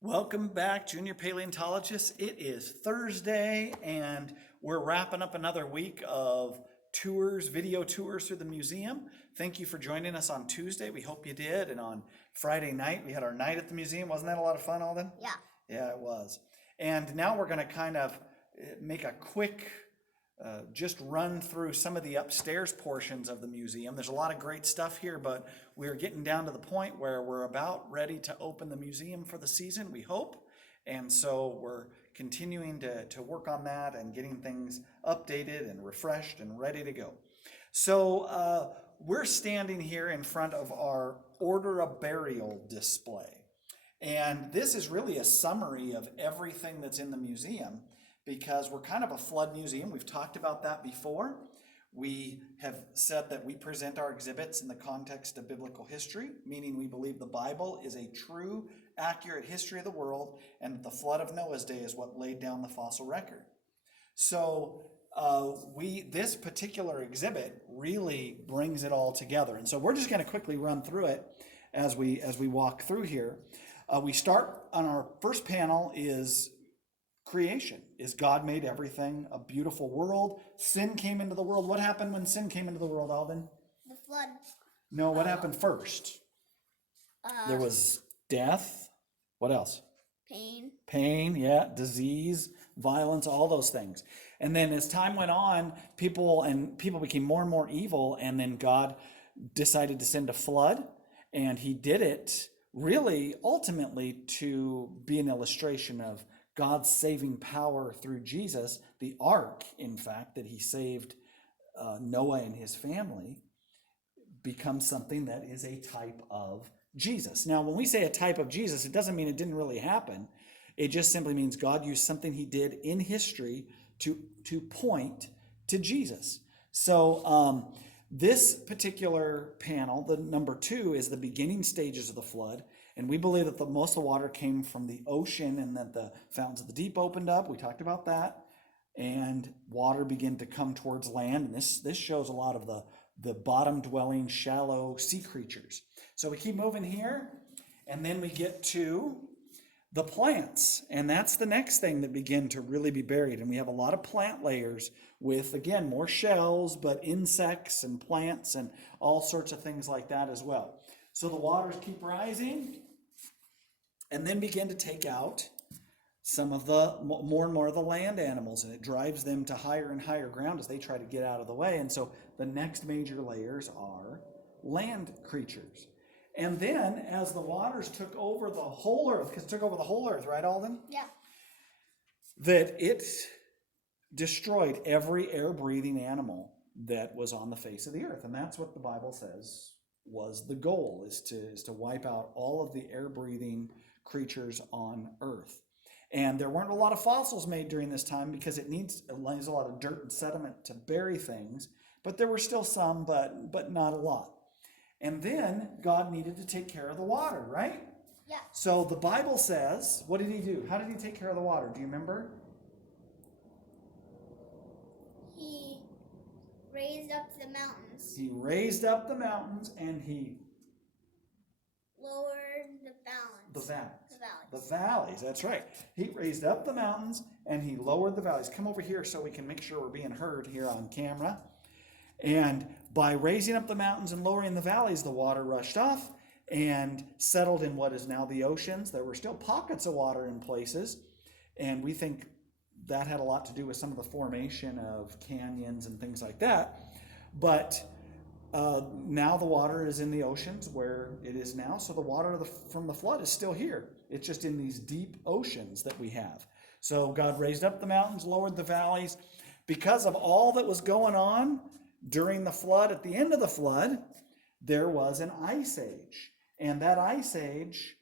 Welcome back, junior paleontologists. It is Thursday, and we're wrapping up another week of tours, video tours through the museum. Thank you for joining us on Tuesday. We hope you did. And on Friday night, we had our night at the museum. Wasn't that a lot of fun, Alden? Yeah. Yeah, it was. And now we're going to kind of make a quick just run through some of the upstairs portions of the museum. There's a lot of great stuff here, but we're getting down to the point where we're about ready to open the museum for the season, we hope. And so we're continuing to work on that and getting things updated and refreshed and ready to go. So we're standing here in front of our Order of Burial display. And this is really a summary of everything that's in the museum, because we're kind of a flood museum. We've talked about that before. We have said that we present our exhibits in the context of biblical history, meaning we believe the Bible is a true, accurate history of the world, and the flood of Noah's day is what laid down the fossil record. So this particular exhibit really brings it all together. And so we're just going to quickly run through it as we walk through here. We start on our first panel is creation. Is God made everything a beautiful world? Sin came into the world. What happened when sin came into the world, Alden? The flood. No, what happened first? There was death. What else? Pain. Pain, yeah, disease, violence, all those things. And then as time went on, people became more and more evil, and then God decided to send a flood, and he did it really ultimately to be an illustration of God's saving power through Jesus. The ark, in fact, that he saved Noah and his family, becomes something that is a type of Jesus. Now, when we say a type of Jesus, it doesn't mean it didn't really happen. It just simply means God used something he did in history to point to Jesus. So this particular panel, the number 2, is the beginning stages of the flood. And we believe that most of the water came from the ocean and that the fountains of the deep opened up. We talked about that. And water began to come towards land. And this shows a lot of the bottom-dwelling, shallow sea creatures. So we keep moving here. And then we get to the plants. And that's the next thing that begin to really be buried. And we have a lot of plant layers with, again, more shells, but insects and plants and all sorts of things like that as well. So the waters keep rising, and then begin to take out some of the more and more of the land animals, and it drives them to higher and higher ground as they try to get out of the way. And so the next major layers are land creatures. And then as the waters took over the whole earth, because it took over the whole earth, right, Alden? Yeah. That it destroyed every air-breathing animal that was on the face of the earth. And that's what the Bible says was the goal, is to wipe out all of the air-breathing creatures on earth. And there weren't a lot of fossils made during this time because it needs a lot of dirt and sediment to bury things, but there were still some, but not a lot. And then God needed to take care of the water, right? Yeah. So the Bible says, what did he do? How did he take care of the water? Do you remember? He raised up the mountains. He raised up the mountains and he Lowered the valleys. The valleys. The valleys. The valleys, that's right. He raised up the mountains and he lowered the valleys. Come over here so we can make sure we're being heard here on camera. And by raising up the mountains and lowering the valleys, the water rushed off and settled in what is now the oceans. There were still pockets of water in places, and we think that had a lot to do with some of the formation of canyons and things like that. But now the water is in the oceans where it is now, so the water from the flood is still here. It's just in these deep oceans that we have. So God raised up the mountains, lowered the valleys. Because of all that was going on during the flood, at the end of the flood, there was an ice age. And that ice age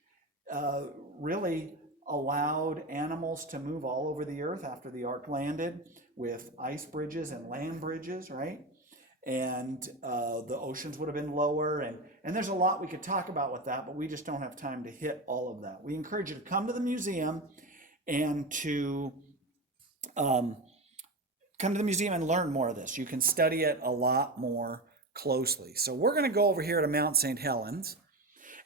really allowed animals to move all over the earth after the ark landed, with ice bridges and land bridges, right? And the oceans would have been lower. And there's a lot we could talk about with that, but we just don't have time to hit all of that. We encourage you to come to the museum and to come to the museum and learn more of this. You can study it a lot more closely. So we're going to go over here to Mount St. Helens.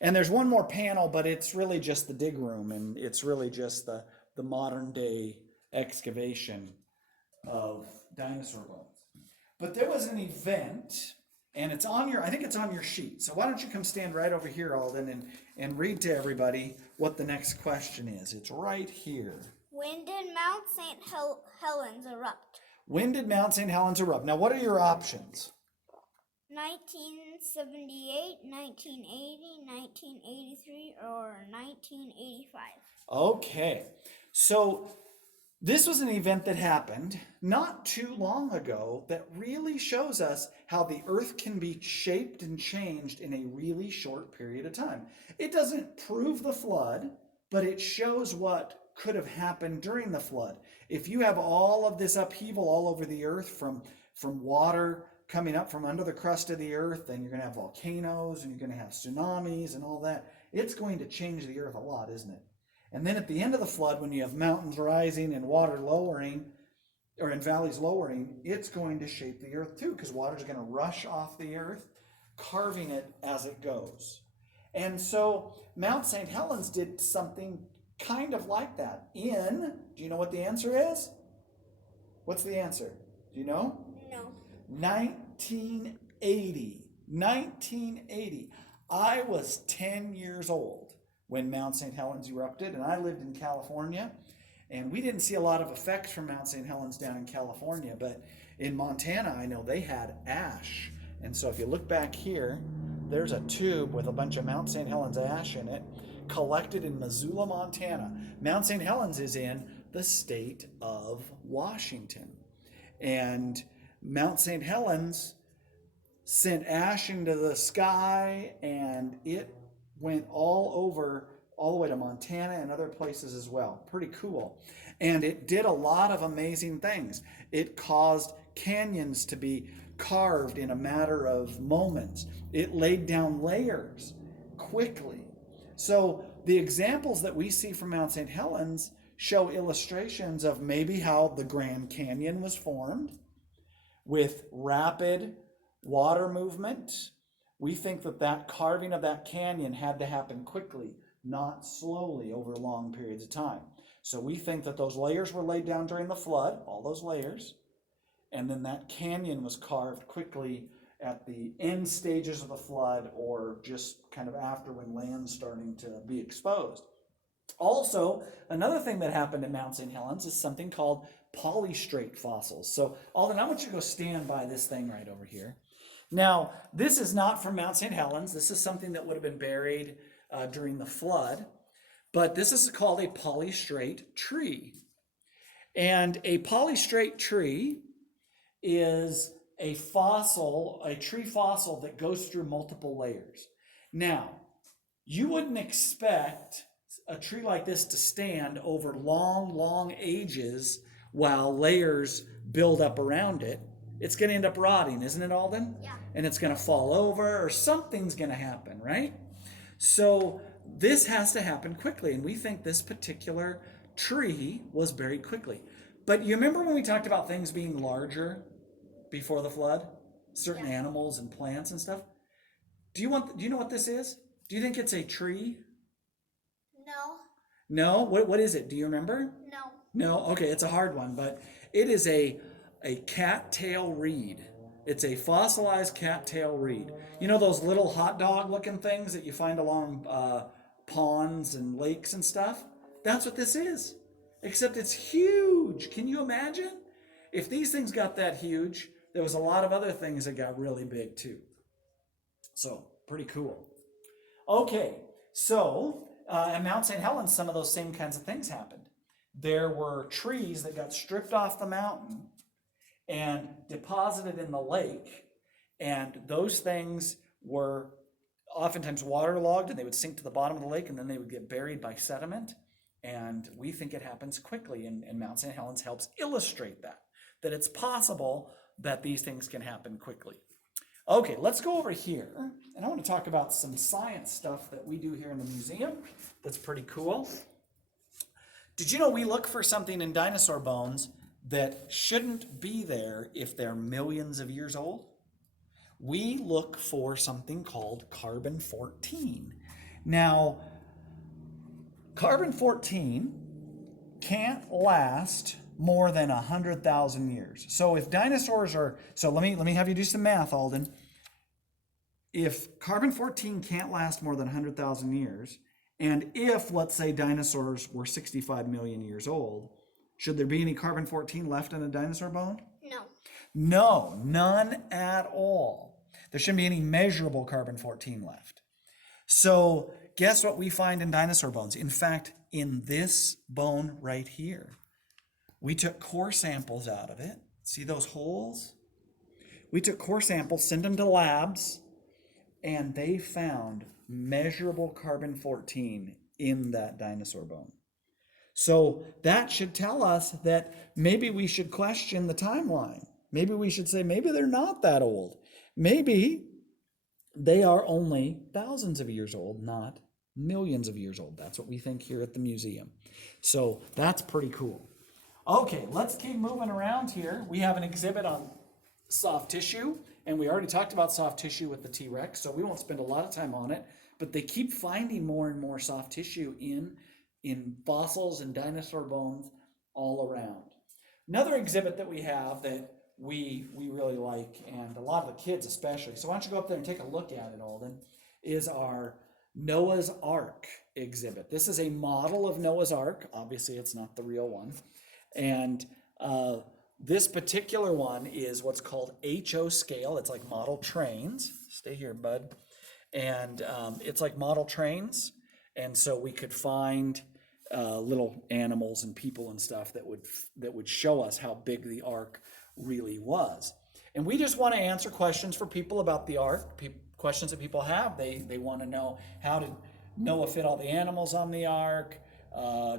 And there's one more panel, but it's really just the dig room, and it's really just the modern day excavation of dinosaur bones. But there was an event, and it's on your, I think it's on your sheet. So why don't you come stand right over here, Alden, and read to everybody what the next question is. It's right here. When did Mount St. Helens erupt? When did Mount St. Helens erupt? Now, what are your options? 1978, 1980, 1983, or 1985? Okay, so this was an event that happened not too long ago that really shows us how the earth can be shaped and changed in a really short period of time. It doesn't prove the flood, but it shows what could have happened during the flood. If you have all of this upheaval all over the earth from water coming up from under the crust of the earth, then you're going to have volcanoes and you're going to have tsunamis and all that. It's going to change the earth a lot, isn't it? And then at the end of the flood, when you have mountains rising and water lowering, or in valleys lowering, it's going to shape the earth too, because water's going to rush off the earth, carving it as it goes. And so Mount St. Helens did something kind of like that. Do you know what the answer is? What's the answer? Do you know? No. 1980. 1980. I was 10 years old when Mount St. Helens erupted, and I lived in California, and we didn't see a lot of effects from Mount St. Helens down in California, but in Montana, I know they had ash. And so if you look back here, there's a tube with a bunch of Mount St. Helens ash in it, collected in Missoula, Montana. Mount St. Helens is in the state of Washington. And Mount St. Helens sent ash into the sky, and it went all the way to Montana and other places as well. Pretty cool. And it did a lot of amazing things. It caused canyons to be carved in a matter of moments. It laid down layers quickly. So the examples that we see from Mount St. Helens show illustrations of maybe how the Grand Canyon was formed with rapid water movement. We think that carving of that canyon had to happen quickly, not slowly over long periods of time. So we think that those layers were laid down during the flood, all those layers, and then that canyon was carved quickly at the end stages of the flood, or just kind of after when land's starting to be exposed. Also, another thing that happened at Mount St. Helens is something called polystrate fossils. So Alden, I want you to go stand by this thing right over here. Now, this is not from Mount St. Helens. This is something that would have been buried during the flood, but this is called a polystrate tree. And a polystrate tree is a fossil, a tree fossil that goes through multiple layers. Now, you wouldn't expect a tree like this to stand over long, long ages while layers build up around it. It's going to end up rotting, isn't it, Alden? Yeah. And it's going to fall over, or something's going to happen, right? So this has to happen quickly, and we think this particular tree was buried quickly. But you remember when we talked about things being larger before the flood? Certain animals and plants and stuff? Do you know what this is? Do you think it's a tree? No. No? What is it? Do you remember? No. No? Okay, it's a hard one, but it is a cattail reed. It's a fossilized cattail reed. You know those little hot dog looking things that you find along ponds and lakes and stuff? That's what this is. Except it's huge. Can you imagine? If these things got that huge, there was a lot of other things that got really big too. So, pretty cool. Okay, so at Mount St. Helens, some of those same kinds of things happened. There were trees that got stripped off the mountain and deposited in the lake, and those things were oftentimes waterlogged, and they would sink to the bottom of the lake, and then they would get buried by sediment. And we think it happens quickly, and Mount St. Helens helps illustrate that it's possible that these things can happen quickly. Okay, let's go over here, and I want to talk about some science stuff that we do here in the museum that's pretty cool. Did you know we look for something in dinosaur bones that shouldn't be there if they're millions of years old? We look for something called carbon-14. Now, carbon-14 can't last more than 100,000 years. So if dinosaurs are, so let me have you do some math, Alden. If carbon-14 can't last more than 100,000 years, and if, let's say, dinosaurs were 65 million years old, should there be any carbon-14 left in a dinosaur bone? No. No, none at all. There shouldn't be any measurable carbon-14 left. So guess what we find in dinosaur bones? In fact, in this bone right here, we took core samples out of it. See those holes? We took core samples, sent them to labs, and they found measurable carbon-14 in that dinosaur bone. So that should tell us that maybe we should question the timeline. Maybe we should say, maybe they're not that old. Maybe they are only thousands of years old, not millions of years old. That's what we think here at the museum. So that's pretty cool. Okay, let's keep moving around here. We have an exhibit on soft tissue, and we already talked about soft tissue with the T-Rex, so we won't spend a lot of time on it, but they keep finding more and more soft tissue in fossils and dinosaur bones all around. Another exhibit that we have that we really like, and a lot of the kids especially, so why don't you go up there and take a look at it, Alden, is our Noah's Ark exhibit. This is a model of Noah's Ark. Obviously, it's not the real one. And this particular one is what's called HO scale. It's like model trains. Stay here, bud. And it's like model trains. And so we could find little animals and people and stuff that would show us how big the ark really was. And we just want to answer questions for people about the ark, questions that people have. They want to know, how did Noah fit all the animals on the ark?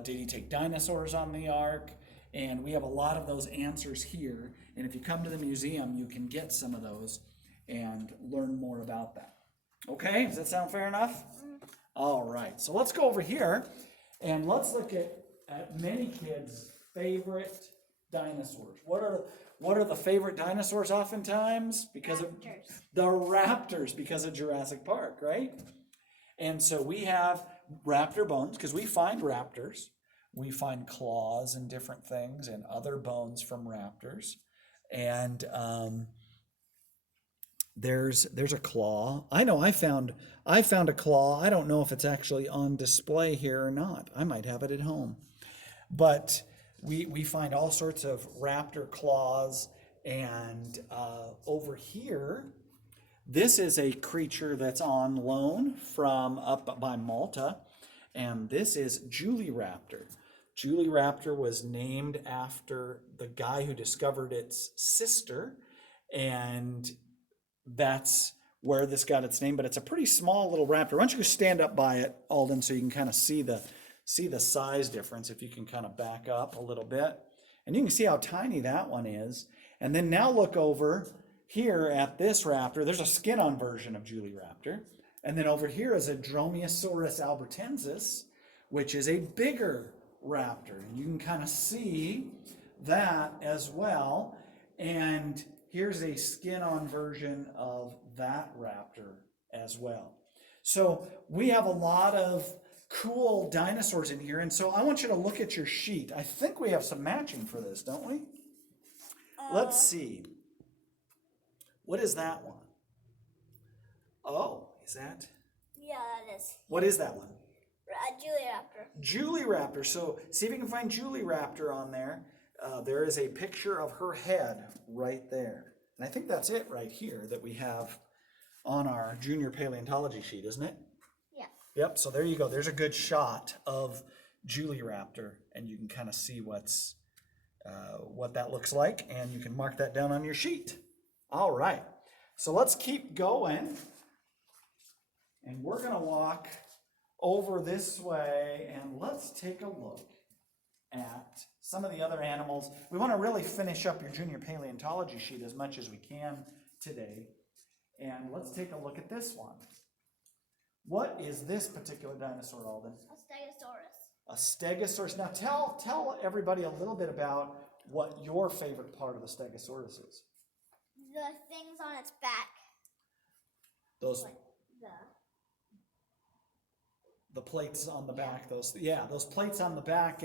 Did he take dinosaurs on the ark? And we have a lot of those answers here. And if you come to the museum, you can get some of those and learn more about that. Okay, does that sound fair enough? All right, so let's go over here and let's look at many kids' favorite dinosaurs. What are the favorite dinosaurs oftentimes? Because of the raptors, because of Jurassic Park, right? And so we have raptor bones because we find raptors. We find claws and different things and other bones from raptors. And there's a claw. I know I found a claw. I don't know if it's actually on display here or not. I might have it at home. But we find all sorts of raptor claws. And over here, this is a creature that's on loan from up by Malta. And this is Juliraptor. Juliraptor was named after the guy who discovered its sister, and that's where this got its name. But it's a pretty small little raptor. Why don't you go stand up by it, Alden, so you can kind of see the size difference, if you can kind of back up a little bit. And you can see how tiny that one is. And then now look over here at this raptor. There's a skin-on version of Juliraptor. And then over here is a Dromaeosaurus albertensis, which is a bigger raptor. And you can kind of see that as well. And here's a skin-on version of that raptor as well. So we have a lot of cool dinosaurs in here. And so I want you to look at your sheet. I think we have some matching for this, don't we? Let's see. What is that one? Oh, is that? Yeah, that is. What is that one? Juliraptor. Juliraptor. So see if you can find Juliraptor on there. There is a picture of her head right there. And I think that's it right here that we have on our junior paleontology sheet, isn't it? Yeah. Yep, so there you go. There's a good shot of Juliraptor, and you can kind of see what that looks like, and you can mark that down on your sheet. All right, so let's keep going, and we're going to walk over this way, and let's take a look at some of the other animals. We want to really finish up your junior paleontology sheet as much as we can today, and let's take a look at this one. What is this particular dinosaur, Alden? A Stegosaurus. A Stegosaurus. Now tell everybody a little bit about what your favorite part of the Stegosaurus is. The things on its back. Those. Like the plates on the back, those plates on the back,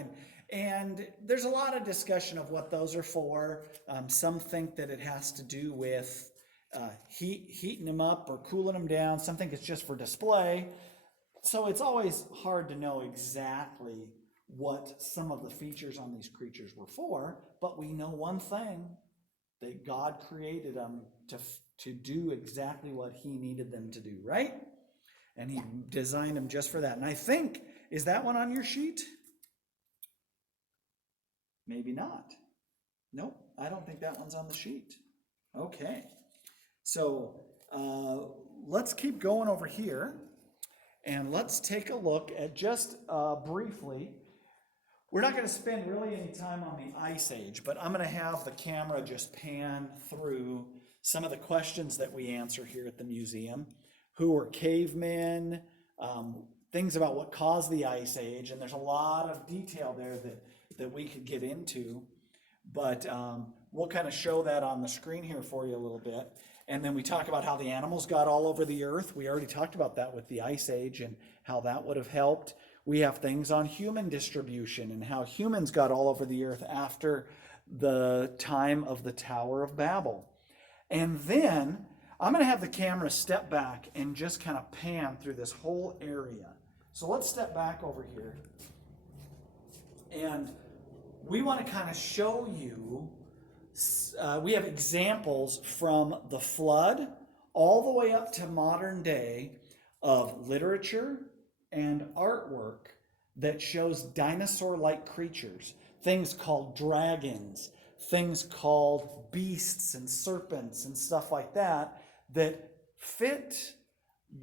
and there's a lot of discussion of what those are for. Some think that it has to do with heating them up or cooling them down. Some think it's just for display. So it's always hard to know exactly what some of the features on these creatures were for, but we know one thing, that God created them to do exactly what he needed them to do, right? And he designed them just for that. And I think, is that one on your sheet? Maybe not. Nope, I don't think that one's on the sheet. Okay, so let's keep going over here, and let's take a look at just briefly. We're not going to spend really any time on the Ice Age, but I'm going to have the camera just pan through some of the questions that we answer here at the museum. Who were cavemen, things about what caused the Ice Age, and there's a lot of detail there that we could get into, but we'll kind of show that on the screen here for you a little bit. And then we talk about how the animals got all over the earth. We already talked about that with the Ice Age and how that would have helped. We have things on human distribution and how humans got all over the earth after the time of the Tower of Babel. And then I'm going to have the camera step back and just kind of pan through this whole area. So let's step back over here. And we want to kind of show you, we have examples from the flood all the way up to modern day of literature and artwork that shows dinosaur-like creatures, things called dragons, things called beasts and serpents and stuff like that, that fit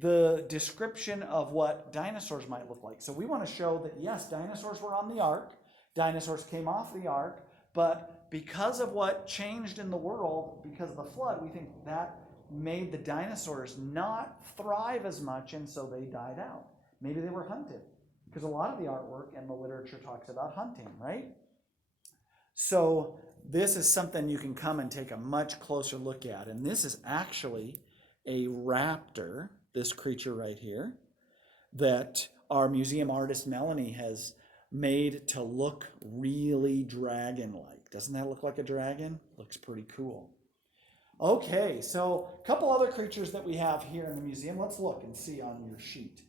the description of what dinosaurs might look like. So we want to show that, yes, dinosaurs were on the ark, dinosaurs came off the ark, but because of what changed in the world, because of the flood, we think that made the dinosaurs not thrive as much, and so they died out. Maybe they were hunted, because a lot of the artwork and the literature talks about hunting, right? So this is something you can come and take a much closer look at. And this is actually a raptor, this creature right here, that our museum artist Melanie has made to look really dragon-like. Doesn't that look like a dragon? Looks pretty cool. Okay, so a couple other creatures that we have here in the museum. Let's look and see on your sheet.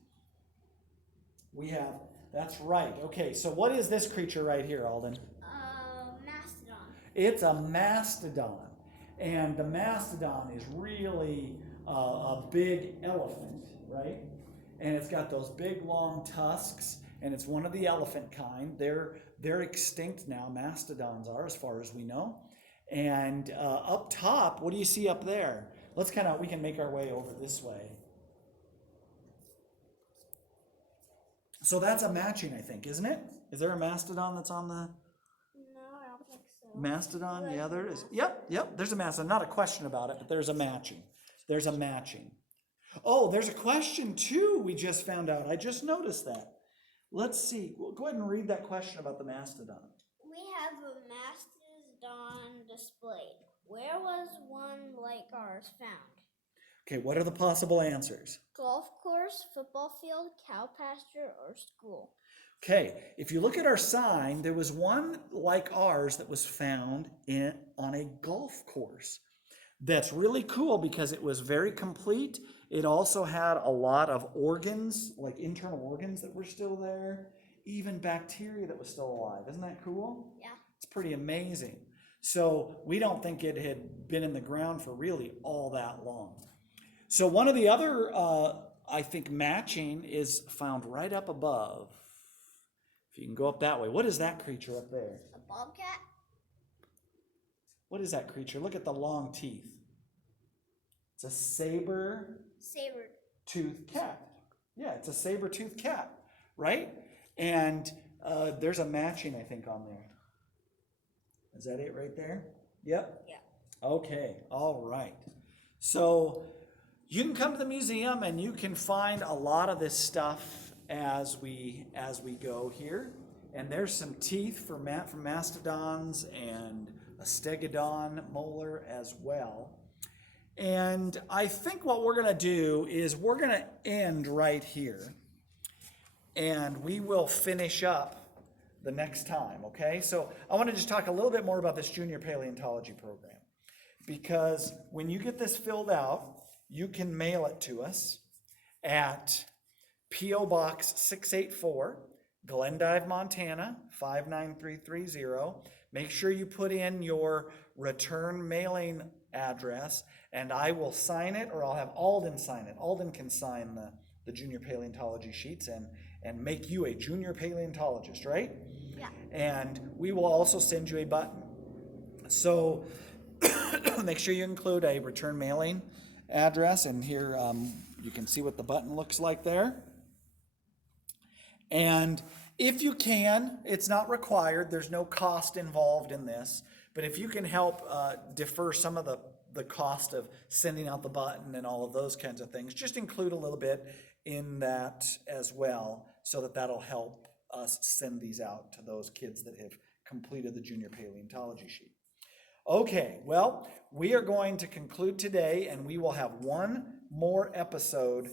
We have, that's right. Okay, so what is this creature right here, Alden? Mastodon. It's a mastodon. And the mastodon is really a big elephant, right? And it's got those big long tusks, and it's one of the elephant kind. They're extinct now, mastodons are, as far as we know. And up top, what do you see up there? We can make our way over this way. So that's a matching, I think, isn't it? Is there a mastodon that's on the No, I don't think so. mastodon? Yeah, there is. Yep, there's a mastodon. Not a question about it, but there's a matching. There's a matching. Oh, there's a question too, we just found out. I just noticed that. Let's see. Well, go ahead and read that question about the mastodon. We have a mastodon displayed. Where was one like ours found? Okay, what are the possible answers? Golf course, football field, cow pasture, or school? Okay, if you look at our sign, there was one like ours that was found on a golf course. That's really cool because it was very complete. It also had a lot of organs, like internal organs that were still there, even bacteria that was still alive. Isn't that cool? Yeah. It's pretty amazing. So we don't think it had been in the ground for really all that long. So one of the other, I think, matching is found right up above. If you can go up that way. What is that creature up there? A bobcat? What is that creature? Look at the long teeth. It's a saber-toothed cat. Yeah, it's a saber-toothed cat, right? And there's a matching, I think, on there. Is that it right there? Yep. Yeah. Okay, all right. So you can come to the museum and you can find a lot of this stuff as we go here. And there's some teeth from mastodons and a stegodon molar as well. And I think what we're going to do is we're going to end right here. and we will finish up the next time, okay? So I want to just talk a little bit more about this junior paleontology program, because when you get this filled out, you can mail it to us at P.O. Box 684, Glendive, Montana 59330. Make sure you put in your return mailing address, and I will sign it, or I'll have Alden sign it. Alden can sign the junior paleontology sheets and make you a junior paleontologist, right? Yeah. And we will also send you a button. So make sure you include a return mailing address, and here you can see what the button looks like there. And if you can, it's not required, there's no cost involved in this, but if you can help defer some of the cost of sending out the button and all of those kinds of things, just include a little bit in that as well, so that that'll help us send these out to those kids that have completed the junior paleontology sheet. Okay, well, we are going to conclude today, and we will have one more episode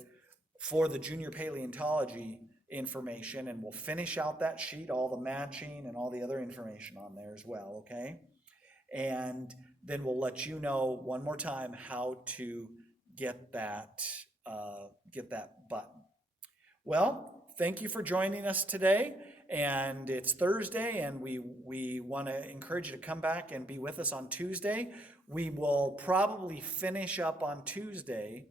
for the junior paleontology information, and we'll finish out that sheet, all the matching and all the other information on there as well, okay? And then we'll let you know one more time how to get that button. Well, thank you for joining us today, and it's Thursday, and we want to encourage you to come back and be with us on Tuesday. We will probably finish up on Tuesday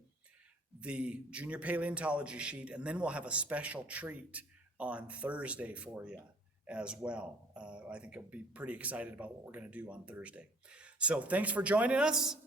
the junior paleontology sheet, and then we'll have a special treat on Thursday for you as well. I think I'll be pretty excited about what we're going to do on Thursday. So thanks for joining us.